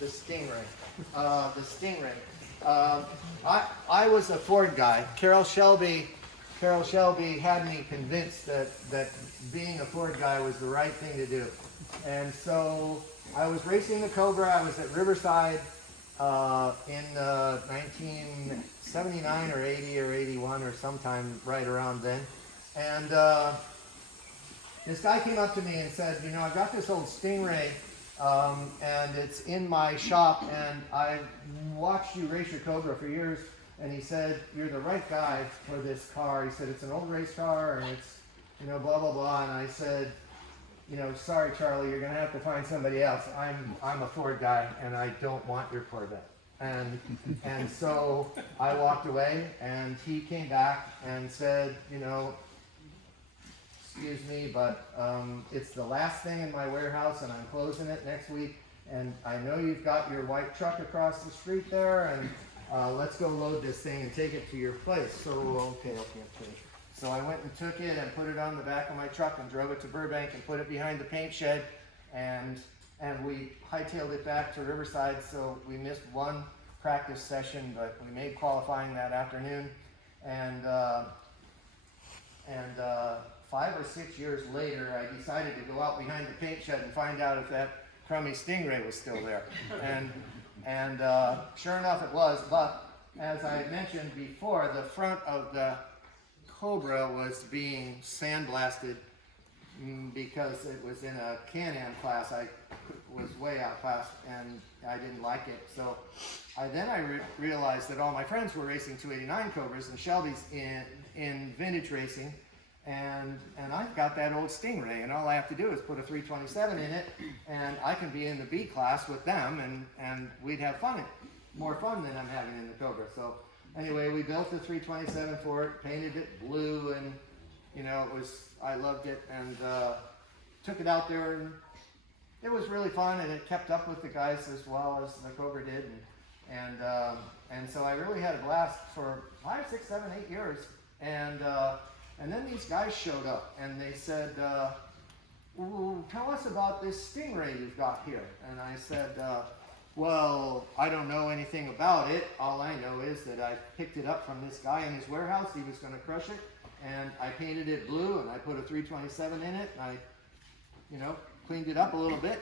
The Stingray. I was a Ford guy. Carroll Shelby had me convinced that being a Ford guy was the right thing to do. And so I was racing the Cobra. I was at Riverside in 1979 or 80 or 81 or sometime right around then. And this guy came up to me and said, you know, I've got this old Stingray and it's in my shop, and I've watched you race your Cobra for years. And he said, you're the right guy for this car. He said, it's an old race car and it's, you know, blah, blah, blah. And I said, you know, sorry, Charlie, you're going to have to find somebody else. I'm a Ford guy and I don't want your Corvette. And so I walked away, and he came back and said, you know, excuse me, but it's the last thing in my warehouse and I'm closing it next week. And I know you've got your white truck across the street there, and let's go load this thing and take it to your place. So, okay. So I went and took it and put it on the back of my truck and drove it to Burbank and put it behind the paint shed, and we hightailed it back to Riverside. So we missed one practice session, but we made qualifying that afternoon. And 5 or 6 years later, I decided to go out behind the paint shed and find out if that crummy Stingray was still there. And sure enough it was, but as I mentioned before, the front of the Cobra was being sandblasted because it was in a Can-Am class. I was way out class and I didn't like it. So I realized that all my friends were racing 289 Cobras and Shelby's in vintage racing. And I've got that old Stingray, and all I have to do is put a 327 in it, and I can be in the B class with them, and we'd have fun, more fun than I'm having in the Cobra. So anyway, we built the 327 for it, painted it blue, and you know, I loved it, and took it out there, and it was really fun, and it kept up with the guys as well as the Cobra did, and so I really had a blast for 5, 6, 7, 8 years, and then these guys showed up and they said, well, tell us about this Stingray you've got here. And I said, well, I don't know anything about it. All I know is that I picked it up from this guy in his warehouse. He was going to crush it. And I painted it blue, and I put a 327 in it. And I, you know, cleaned it up a little bit.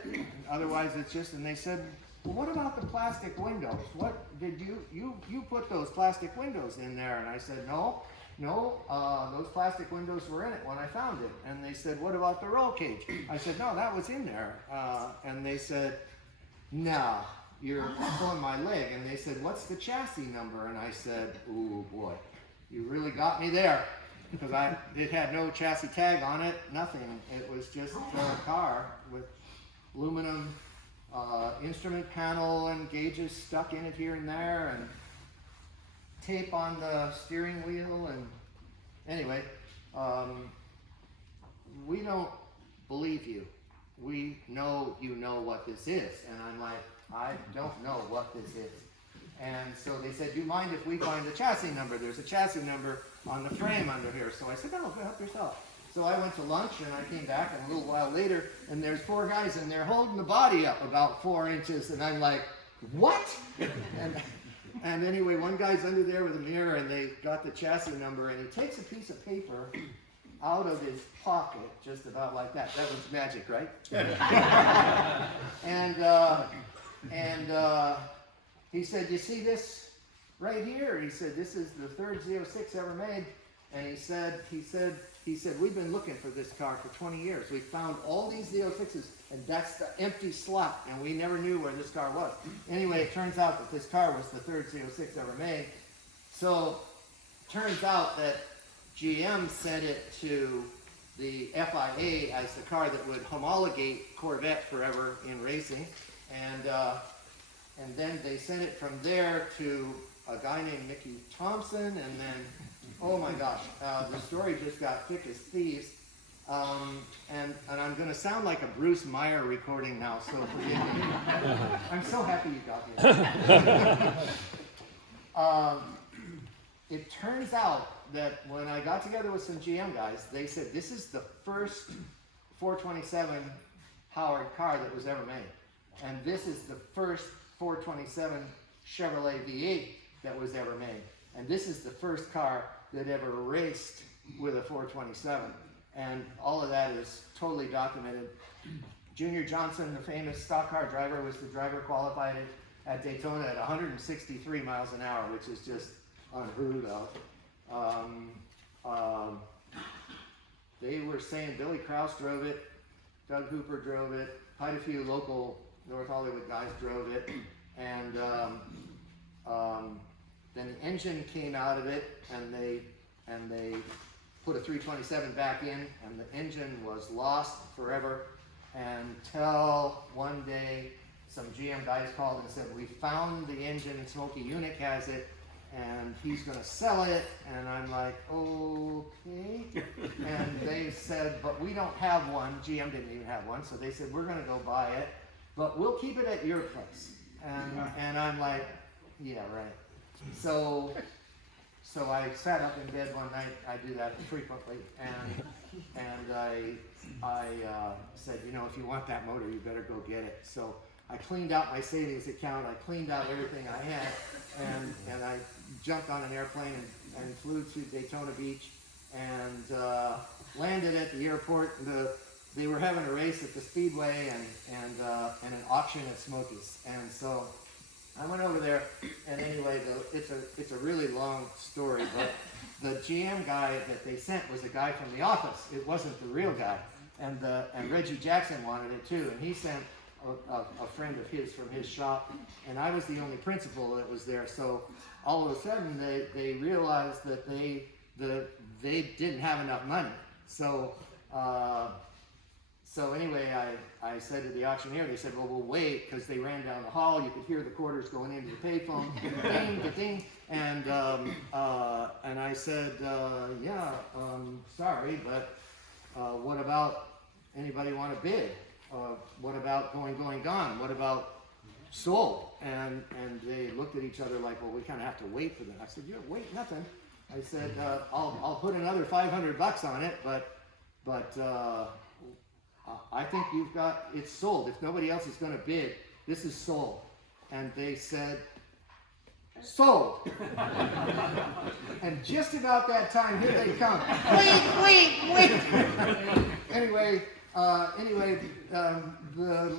Otherwise, it's just, and they said, well, what about the plastic windows? What did you put those plastic windows in there? And I said, no, those plastic windows were in it when I found it. And they said, what about the roll cage? I said, no, that was in there. And they said, no, you're pulling my leg. And they said, what's the chassis number? And I said, ooh, boy, you really got me there. Because it had no chassis tag on it, nothing. It was just a car with aluminum instrument panel and gauges stuck in it here and there, and tape on the steering wheel. And anyway, we don't believe you. We know you know what this is. And I'm like, I don't know what this is. And so they said, do you mind if we find the chassis number? There's a chassis number on the frame under here. So I said, no, go help yourself. So I went to lunch and I came back, and a little while later, and there's 4 guys in there holding the body up about 4 inches. And I'm like, what? And anyway, one guy's under there with a mirror, and they got the chassis number, and he takes a piece of paper out of his pocket, just about like that. That was magic, right? and he said, you see this right here? He said, this is the 3rd Z06 ever made. And he said, we've been looking for this car for 20 years. We found all these Z06s, and that's the empty slot, and we never knew where this car was. Anyway, it turns out that this car was the 3rd Z06 ever made. So it turns out that GM sent it to the FIA as the car that would homologate Corvette forever in racing. And then they sent it from there to a guy named Mickey Thompson, and then, oh my gosh, the story just got thick as thieves. And I'm going to sound like a Bruce Meyer recording now, so forgive me. I'm so happy you got me. It turns out that when I got together with some GM guys, they said this is the first 427 powered car that was ever made. And this is the first 427 Chevrolet V8 that was ever made. And this is the first car that ever raced with a 427. And all of that is totally documented. Junior Johnson, the famous stock car driver, was the driver qualified at Daytona at 163 miles an hour, which is just unheard of. They were saying Billy Krause drove it, Doug Hooper drove it, quite a few local North Hollywood guys drove it, and then the engine came out of it, and they put a 327 back in, and the engine was lost forever until one day some GM guys called and said, we found the engine, and Smokey Unick has it, and he's going to sell it. And I'm like, okay. And they said, but we don't have one. GM didn't even have one, so they said, we're going to go buy it, but we'll keep it at your place. And I'm like, yeah, right. So I sat up in bed one night. I do that frequently, and I said, you know, if you want that motor, you better go get it. So I cleaned out my savings account. I cleaned out everything I had, and I jumped on an airplane and flew to Daytona Beach and landed at the airport. They were having a race at the Speedway and an auction at Smokey's, and so I went over there. And anyway, it's a really long story, but the GM guy that they sent was a guy from the office. It wasn't the real guy, and Reggie Jackson wanted it too, and he sent a friend of his from his shop, and I was the only principal that was there. So all of a sudden they realized that they didn't have enough money. So anyway, I said to the auctioneer, they said, well, we'll wait, because they ran down the hall. You could hear the quarters going into the payphone, ding, ding, and I said, yeah, sorry, but what about anybody want to bid? What about going, gone? What about sold? And they looked at each other like, well, we kind of have to wait for them. I said, yeah, wait, nothing. I said, I'll put another $500 on it, but I think it's sold. If nobody else is going to bid, this is sold. And they said, sold. And just about that time, here they come. Wait. Anyway, the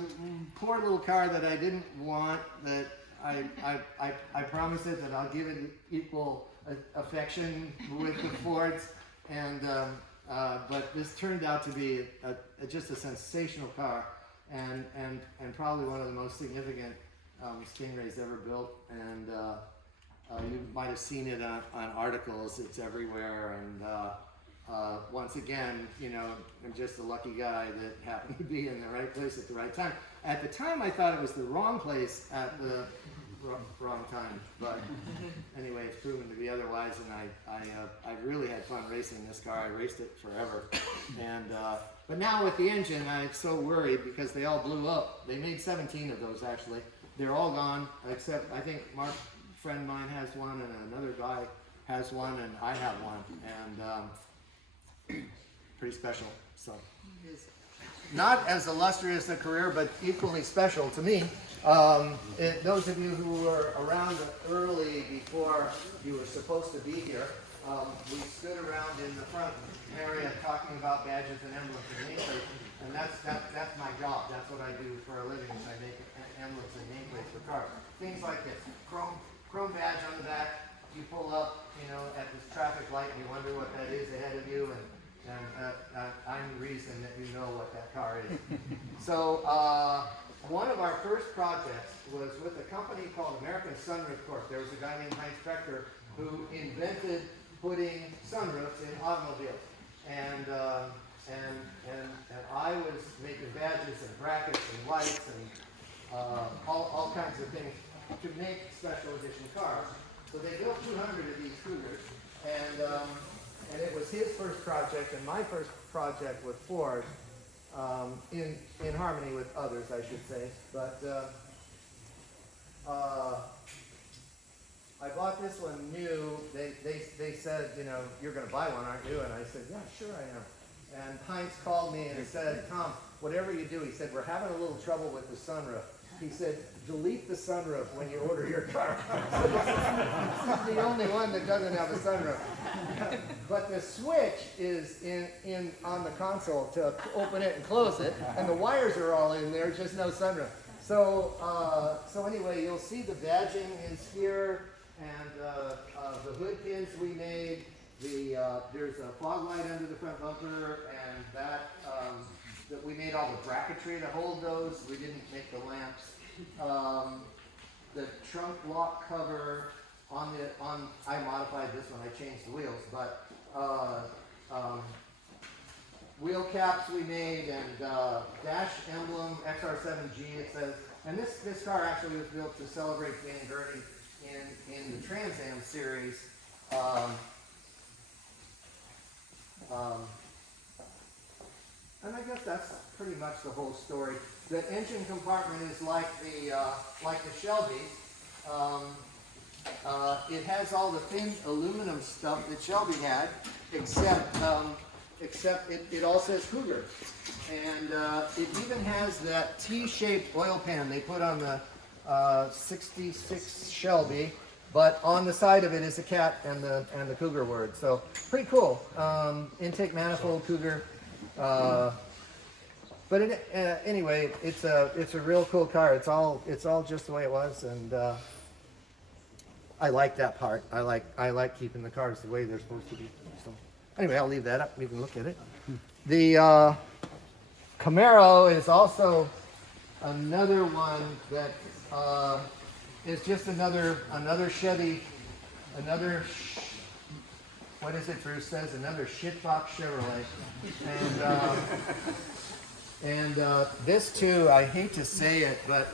poor little car that I didn't want, that I promised it that I'll give it equal affection with the Fords, and but this turned out to be just a sensational car, and probably one of the most significant Stingrays ever built. And you might have seen it on articles. It's everywhere, and once again, you know, I'm just a lucky guy that happened to be in the right place at the right time. At the time, I thought it was the wrong place at the wrong time, but anyway, it's proven to be otherwise, and I really had fun racing this car. I raced it forever, and but now with the engine, I'm so worried because they all blew up. They made 17 of those, actually. They're all gone, except I think Mark, a friend of mine, has one, and another guy has one, and I have one, and pretty special. So not as illustrious a career, but equally special to me. Those of you who were around early before you were supposed to be here, we stood around in the front area talking about badges and emblems and nameplates, and that's my job. That's what I do for a living, is I make emblems and nameplates for cars. Things like this, chrome badge on the back. You pull up, you know, at this traffic light, and you wonder what that is ahead of you, and I'm the reason that you know what that car is. So one of our first projects was with a company called American Sunroof Corp. There was a guy named Heinz Trechter who invented putting sunroofs in automobiles, and I was making badges and brackets and lights and all kinds of things to make special edition cars. So they built 200 of these Cougars, and it was his first project and my first project with Ford, in harmony with others, I should say. But I bought this one new. They said, you know, you're going to buy one, aren't you? And I said, yeah, sure I am. And Heinz called me and said, Tom, whatever you do, he said, we're having a little trouble with the sunroof. he said, delete the sunroof when you order your car. So this is the only one that doesn't have a sunroof. But the switch is in on the console to open it and close it, and the wires are all in there, just no sunroof. So so anyway, you'll see the badging is here, and the hood pins we made. There's a fog light under the front bumper, and that we made all the bracketry to hold those. We didn't make the lamps. The trunk lock cover I modified this one. I changed the wheels, but wheel caps we made, and dash emblem XR7G it says. And this car actually was built to celebrate being dirty in the Trans-Am series. And I guess that's pretty much the whole story. The engine compartment is like the Shelby's. It has all the thin aluminum stuff that Shelby had, except it all says Cougar. And it even has that T-shaped oil pan they put on the 66 Shelby, but on the side of it is a cat and the Cougar word. So pretty cool. Intake manifold Cougar. But anyway, it's a real cool car. It's all just the way it was, and I like that part. I like keeping the cars the way they're supposed to be. So anyway, I'll leave that up. We can look at it. The Camaro is also another one that is just another Chevy, what is it Bruce says? Another shitbox Chevrolet. And this too, I hate to say it, but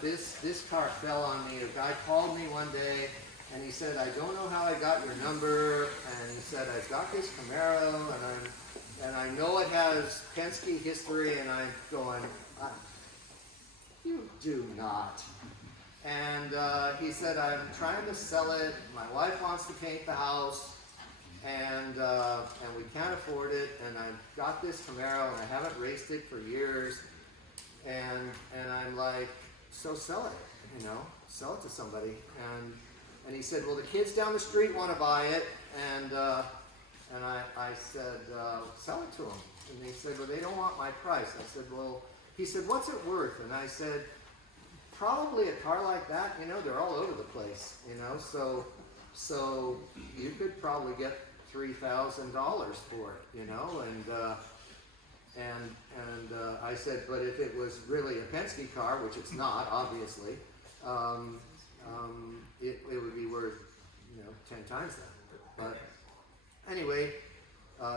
this car fell on me. A guy called me one day and he said, I don't know how I got your number, and he said, I've got this Camaro and I know it has Penske history, and I'm going, you do not. And he said, I'm trying to sell it. My wife wants to paint the house, and we can't afford it. And I've got this Camaro, and I haven't raced it for years. And I'm like, so sell it, sell it to somebody. And he said, well, the kids down the street want to buy it, and I said, sell it to them. And he said, well, they don't want my price. I said, well, he said, what's it worth? And I said, probably a car like that, they're all over the place, so you could probably get $3,000 for it, and I said, but if it was really a Penske car, which it's not, obviously, it would be worth, 10 times that. But anyway,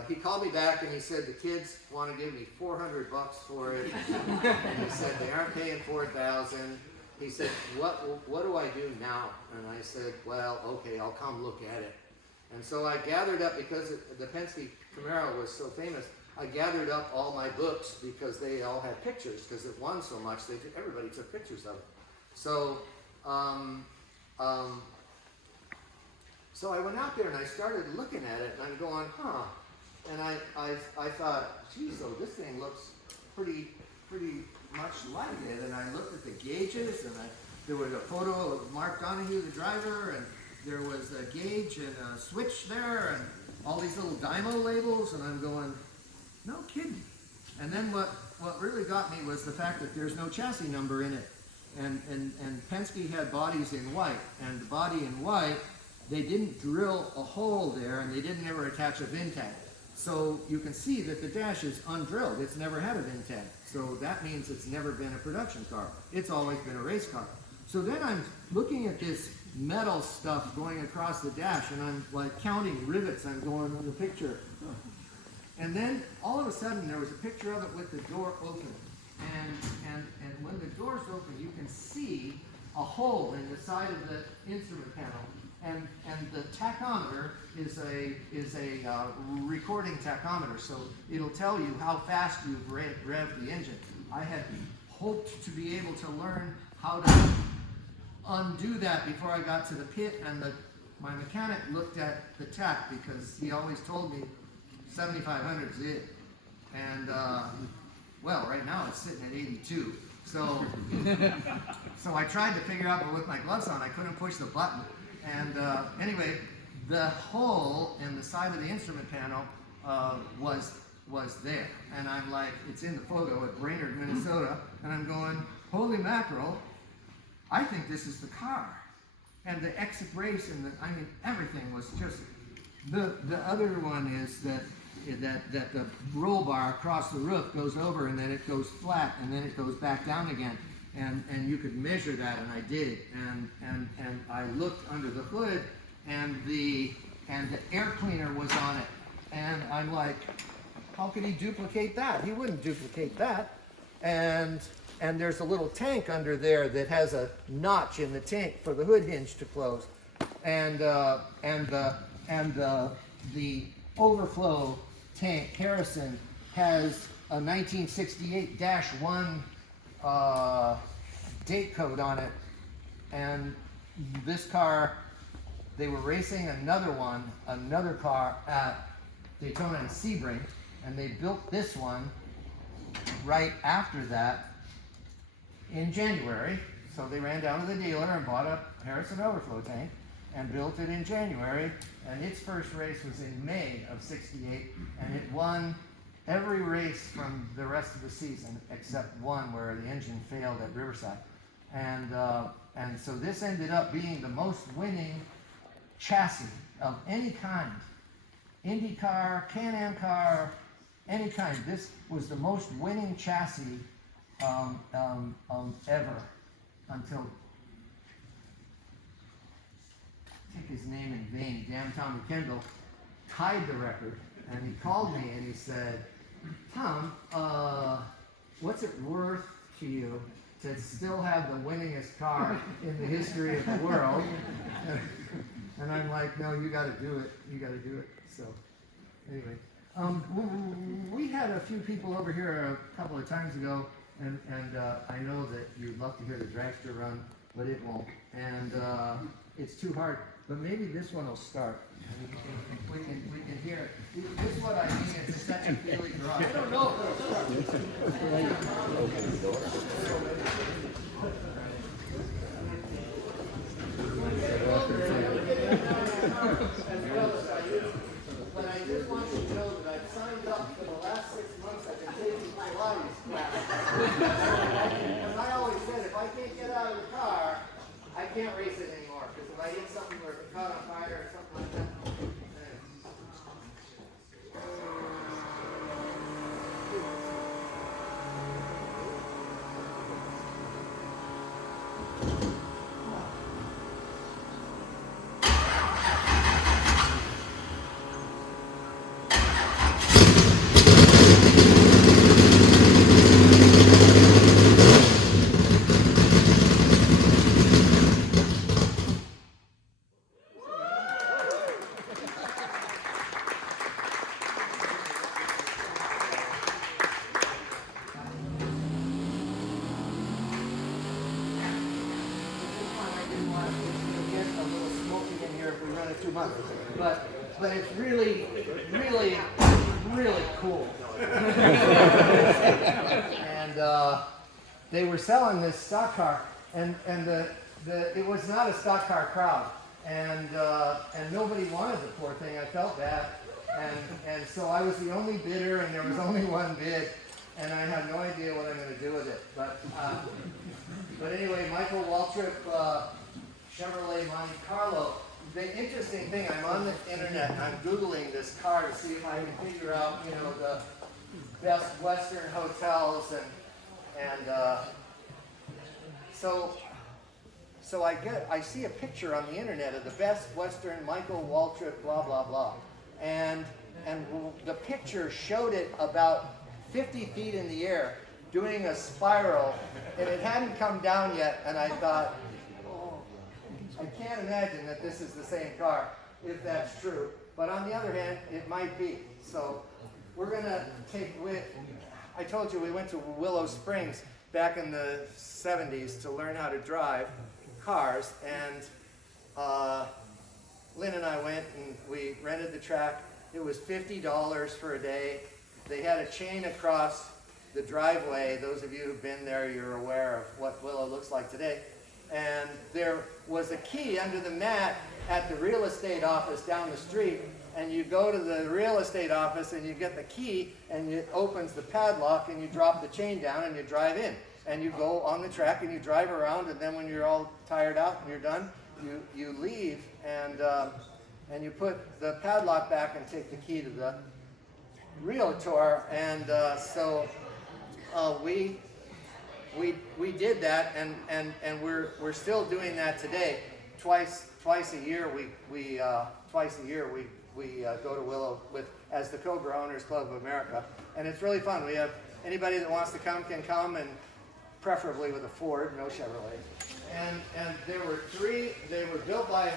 he called me back and he said the kids want to give me $400 for it, and he said they aren't paying $4,000. He said, what do I do now? And I said, well, okay, I'll come look at it. And so I gathered up, because the Penske Camaro was so famous, I gathered up all my books because they all had pictures, because it won so much, everybody took pictures of it. So, so I went out there and I started looking at it, and I'm going, huh. And I thought, geez, though, this thing looks pretty much like it. And I looked at the gauges, and there was a photo of Mark Donohue, the driver, and there was a gauge and a switch there, and all these little dyno labels, and I'm going, no kidding. And then what really got me was the fact that there's no chassis number in it. And Penske had bodies in white, and the body in white, they didn't drill a hole there, and they didn't ever attach a VIN tag. So you can see that the dash is undrilled. It's never had a VIN tag. So that means it's never been a production car. It's always been a race car. So then I'm looking at this metal stuff going across the dash, and I'm like counting rivets. I'm going on the picture. And then all of a sudden there was a picture of it with the door open. And when the door's open, you can see a hole in the side of the instrument panel. And the tachometer is a recording tachometer, so it'll tell you how fast you've revved the engine. I had hoped to be able to learn how to undo that before I got to the pit, and my mechanic looked at the tach, because he always told me 7,500 is it. And well, right now it's sitting at 82. So, so I tried to figure out, but with my gloves on, I couldn't push the button. And anyway, the hole in the side of the instrument panel was there. And I'm like, it's in the photo at Brainerd, Minnesota. And I'm going, holy mackerel, I think this is the car. And the exit brace and the, I mean, everything was just, the other one is that the roll bar across the roof goes over and then it goes flat and then it goes back down again. And you could measure that, and I did. And I looked under the hood, and the air cleaner was on it. And I'm like, how could he duplicate that? He wouldn't duplicate that. And there's a little tank under there that has a notch in the tank for the hood hinge to close. And the overflow tank, Petersen, has a 1968-1 date code on it. And this car, they were racing another car at Daytona and Sebring, and they built this one right after that in January. So they ran down to the dealer and bought a Petersen overflow tank and built it in January, and its first race was in May of '68, and it won every race from the rest of the season except one where the engine failed at Riverside. And so this ended up being the most winning chassis of any kind. Indy car, Can-Am car, any kind. This was the most winning chassis ever until, take his name in vain, Dan Tommy Kendall tied the record, and he called me and he said, Tom, what's it worth to you to still have the winningest car in the history of the world? And I'm like, no, you got to do it. You got to do it. So anyway, we had a few people over here a couple of times ago, and I know that you'd love to hear the dragster run, but it won't. And it's too hard. But maybe this one will start. We can hear it. This is what I mean. It's a touchy-feely garage. I don't know if it'll start. But I just want you to know that I've signed up for the last 6 months. I've been taking Pilates classes. And I always said, if I can't get out of the car, I can't race it anymore. Because if I hit something where it caught on fire or something like that. But it's really, really, really cool. And they were selling this stock car, and it was not a stock car crowd, and nobody wanted the poor thing. I felt bad, and so I was the only bidder, and there was only one bid, and I have no idea what I'm going to do with it. But anyway, Michael Waltrip, Chevrolet Monte Carlo. The interesting thing, I'm on the internet and I'm Googling this car to see if I can figure out, the best Western hotels, and so I see a picture on the internet of the best Western Michael Waltrip, blah blah blah, and the picture showed it about 50 feet in the air doing a spiral, and it hadn't come down yet, and I thought, I can't imagine that this is the same car, if that's true. But on the other hand, it might be. So we're going to I told you we went to Willow Springs back in the 70s to learn how to drive cars. And Lynn and I went and we rented the track. It was $50 for a day. They had a chain across the driveway. Those of you who've been there, you're aware of what Willow looks like today. And there was a key under the mat at the real estate office down the street, and you go to the real estate office and you get the key and it opens the padlock and you drop the chain down and you drive in. And you go on the track and you drive around, and then when you're all tired out and you're done, you leave and you put the padlock back and take the key to the realtor. And so we did that, and we're still doing that today. Twice a year we go to Willow as the Cougar Owners Club of America, and it's really fun. We have anybody that wants to come can come, and preferably with a Ford, no Chevrolet. And there were three. They were built by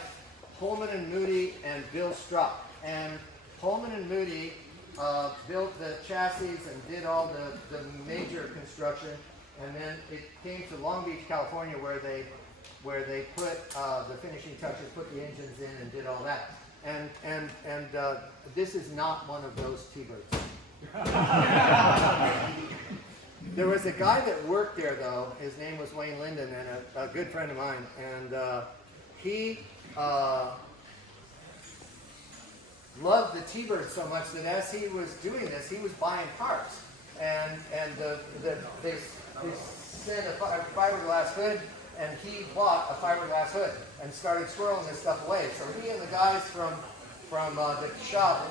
Holman and Moody and Bill Struck. And Holman and Moody built the chassis and did all the major construction. And then it came to Long Beach, California, where they put the finishing touches, put the engines in, and did all that. And this is not one of those T-Birds. There was a guy that worked there, though. His name was Wayne Linden, and a good friend of mine. And he loved the T-Bird so much that as he was doing this, he was buying parts. And they sent a fiberglass hood, and he bought a fiberglass hood and started squirreling this stuff away. So he and the guys from the shop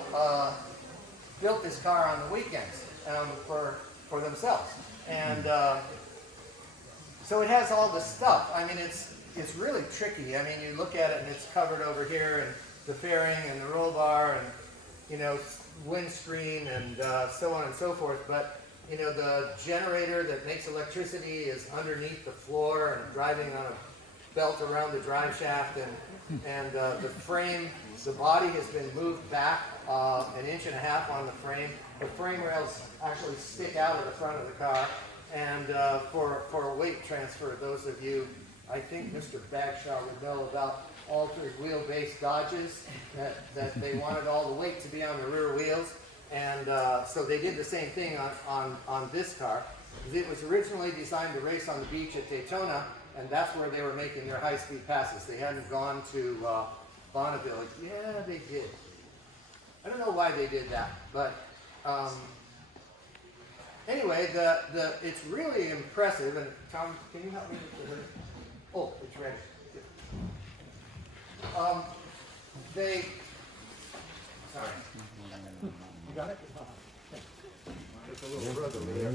built this car on the weekends for themselves. And so it has all the stuff. I mean, it's really tricky. I mean, you look at it and it's covered over here, and the fairing and the roll bar and, you know, windscreen and so on and so forth. But, you know, the generator that makes electricity is underneath the floor and driving on a belt around the drive shaft. And the frame, the body has been moved back 1.5 inches on the frame. The frame rails actually stick out of the front of the car. And for weight transfer, those of you, I think Mr. Bagshaw would know about altered wheelbase Dodges, that they wanted all the weight to be on the rear wheels. And so they did the same thing on this car. It was originally designed to race on the beach at Daytona, and that's where they were making their high-speed passes. They hadn't gone to Bonneville. Yeah, they did. I don't know why they did that, but anyway, it's really impressive. And Tom, can you help me with the hood? Oh, it's ready. Sorry. You got it? It's a little rug over there.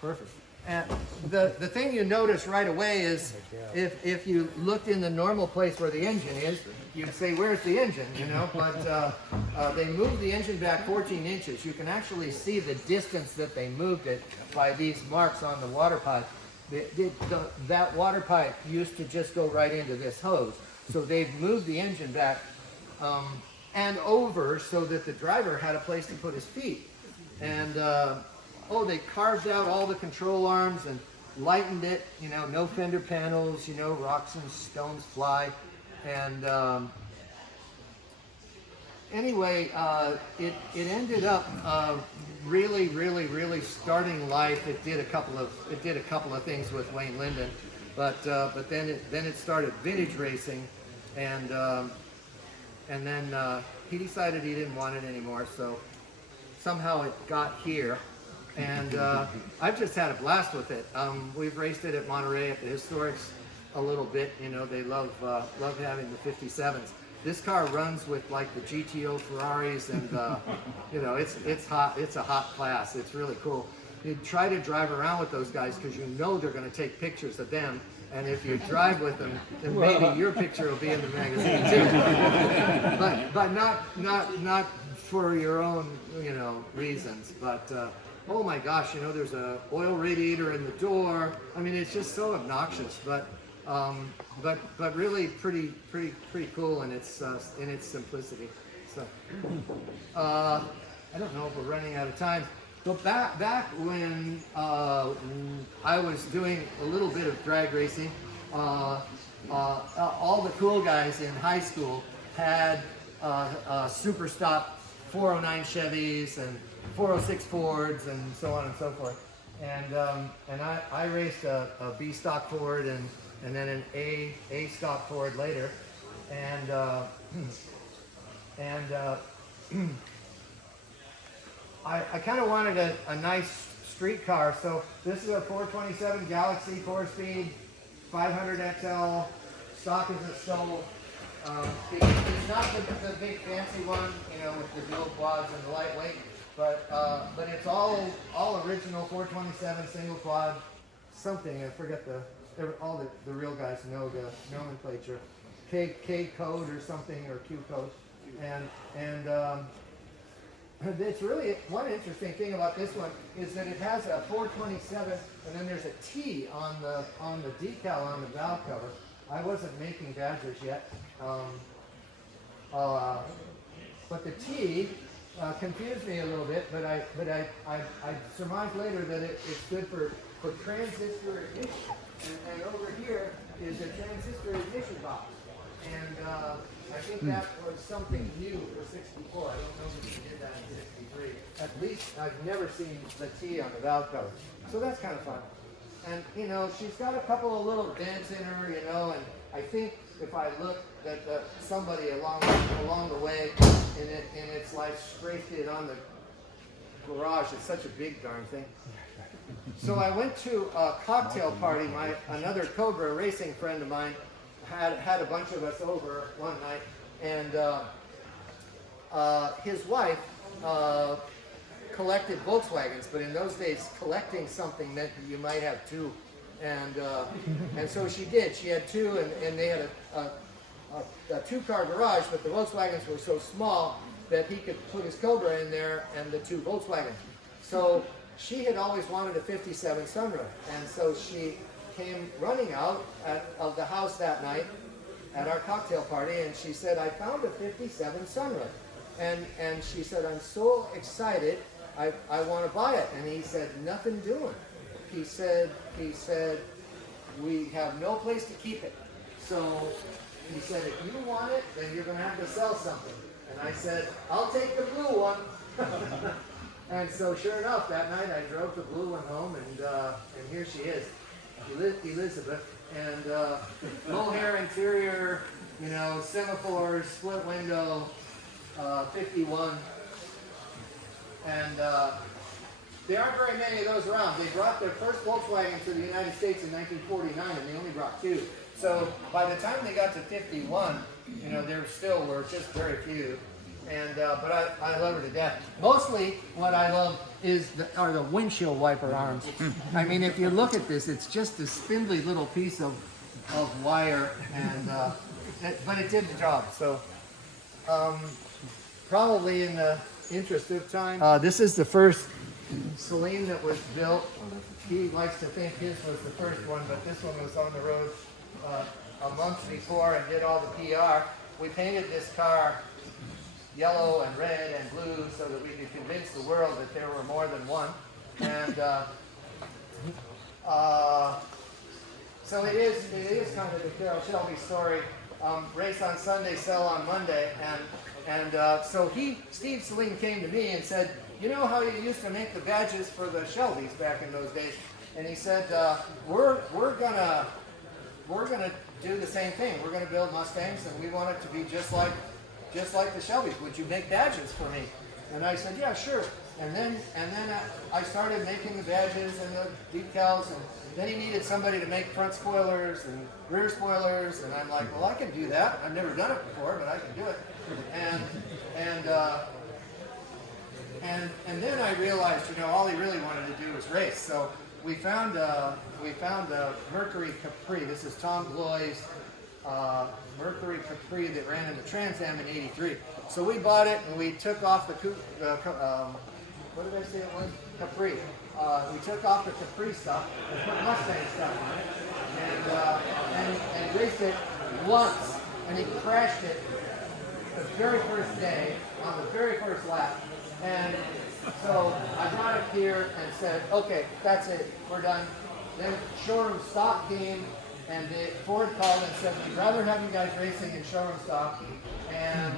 Perfect. And the thing you notice right away is if you looked in the normal place where the engine is, you'd say, where's the engine, you know? But they moved the engine back 14 inches. You can actually see the distance that they moved it by these marks on the water pipe. That water pipe used to just go right into this hose. So they've moved the engine back and over so that the driver had a place to put his feet. And they carved out all the control arms and lightened it, you know, no fender panels, you know, rocks and stones fly. And anyway, it ended up really starting life. It did a couple of things with Wayne Linden, but then it started vintage racing, and then he decided he didn't want it anymore. So somehow it got here. And I've just had a blast with it. We've raced it at Monterey at the Historics a little bit. You know, they love having the 57s. This car runs with like the GTO Ferraris, and you know, it's hot. It's a hot class. It's really cool. You try to drive around with those guys because you know they're going to take pictures of them. And if you drive with them, then maybe your picture will be in the magazine too. but not for your own, you know, reasons. But oh my gosh, you know, there's a oil radiator in the door. I mean, it's just so obnoxious, but really pretty cool in its simplicity. So I don't know if we're running out of time. But back when I was doing a little bit of drag racing, all the cool guys in high school had super stock 409 Chevys and 406 Fords and so on and so forth. and I raced a B stock Ford and then an A stock Ford later, and I kind of wanted a nice street car, so this is a 427 Galaxie 4-speed, 500 XL, stock as a stove. It's not the big fancy one, you know, with the dual quads and the lightweight, but it's all original 427 single quad something. I forget all the real guys know the nomenclature, K code or something, or Q code, and it's really one interesting thing about this one is that it has a 427 and then there's a T on the decal on the valve cover. I wasn't making Badgers yet, but the T confused me a little bit. But I surmised later that it's good for transistor ignition. And over here is a transistor ignition box. And I think that was something new for 64. I don't know if we did that in 63. At least I've never seen the T on the valve cover. So that's kind of fun. And, you know, she's got a couple of little dents in her, you know, and I think if I look that somebody along the way in its life scraped it on the garage. It's such a big darn thing. So I went to a cocktail party. Another Cougar racing friend of mine had a bunch of us over one night, and his wife collected Volkswagens, but in those days collecting something meant you might have two, and so she did. She had two, and they had a two-car garage, but the Volkswagens were so small that he could put his Cobra in there and the two Volkswagens. So she had always wanted a 57 sunroof, and so she came running out of the house that night at our cocktail party, and she said, "I found a 57 sunroof." And she said, "I'm so excited, I want to buy it." And he said, "Nothing doing." He said, "We have no place to keep it. So," he said, "if you want it, then you're going to have to sell something." And I said, "I'll take the blue one." And so sure enough, that night I drove the blue one home, and here she is, Elizabeth, and mohair interior, you know, semaphores, split window, 51, and there aren't very many of those around. They brought their first Volkswagen to the United States in 1949, and they only brought two. So by the time they got to 51, you know, there still were just very few. And but I love her to death. Mostly, what I love are the windshield wiper arms. I mean, if you look at this, it's just a spindly little piece of wire, and but it did the job. So probably in the interest of time, this is the first Saleen that was built. He likes to think his was the first one, but this one was on the road a month before and did all the PR. We painted this car yellow and red and blue so that we could convince the world that there were more than one. And so it is kind of the Carroll Shelby story. Race on Sunday, sell on Monday. And so Steve Saleen came to me and said, "You know how you used to make the badges for the Shelbys back in those days?" And he said, we're gonna do the same thing. We're gonna build Mustangs, and we want it to be just like the Shelbys. Would you make badges for me? And I said, "Yeah, sure." And then I started making the badges and the decals, and then he needed somebody to make front spoilers and rear spoilers, and I'm like, "Well, I can do that. I've never done it before, but I can do it." And then I realized, you know, all he really wanted to do was race. So we found a Mercury Capri. This is Tom Gloy's Mercury Capri that ran in the Trans-Am in '83. So we bought it, and we took off the what did I say it was? Capri. We took off the Capri stuff and put Mustang stuff on it, and raced it once, and he crashed it the very first day on the very first lap. And so I brought it here and said, "Okay, that's it, we're done." Then showroom stock came, and Ford called and said, "We'd rather have you guys racing in showroom stock." And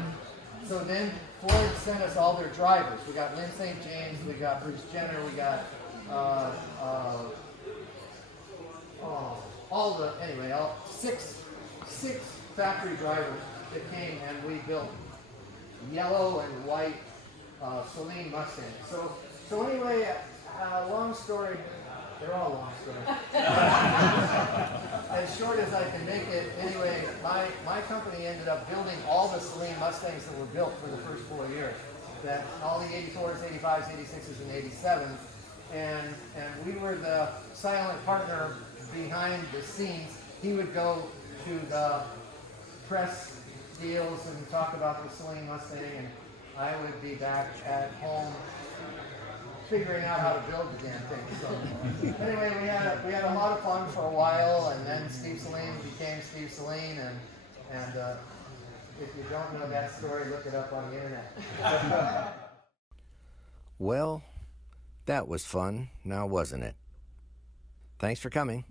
so then Ford sent us all their drivers. We got Lynn St. James, we got Bruce Jenner, we got six factory drivers that came, and we built yellow and white Saleen Mustangs. So anyway, long story. They're all long stories. As short as I can make it, anyway, my company ended up building all the Saleen Mustangs that were built for the first 4 years. That all the 84s, 85s, 86s, and 87s. And we were the silent partner behind the scenes. He would go to the press deals and talk about the Saleen Mustang, and I would be back at home figuring out how to build the damn thing. So anyway, we had a lot of fun for a while, and then Steve Saleen became Steve Saleen, and if you don't know that story, look it up on the internet. Well, that was fun, now wasn't it? Thanks for coming.